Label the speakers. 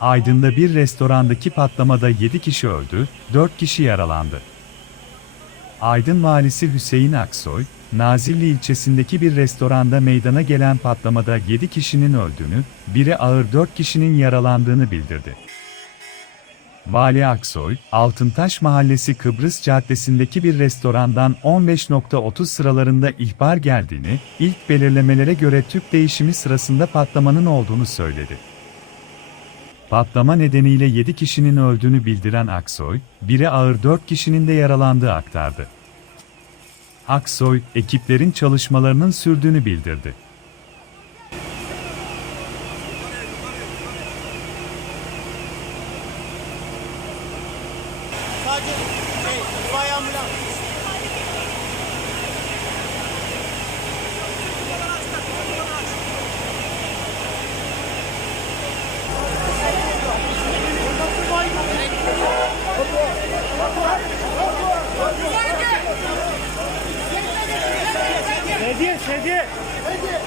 Speaker 1: Aydın'da bir restorandaki patlamada 7 kişi öldü, 4 kişi yaralandı. Aydın valisi Hüseyin Aksoy, Nazilli ilçesindeki bir restoranda meydana gelen patlamada 7 kişinin öldüğünü, biri ağır 4 kişinin yaralandığını bildirdi. Vali Aksoy, Altıntaş Mahallesi Kıbrıs Caddesi'ndeki bir restorandan 15.30 sıralarında ihbar geldiğini, ilk belirlemelere göre tüp değişimi sırasında patlamanın olduğunu söyledi. Patlama nedeniyle 7 kişinin öldüğünü bildiren Aksoy, biri ağır 4 kişinin de yaralandığı aktardı. Aksoy, ekiplerin çalışmalarının sürdüğünü bildirdi.
Speaker 2: Sadece şey, Hediye, hediye. Hediye.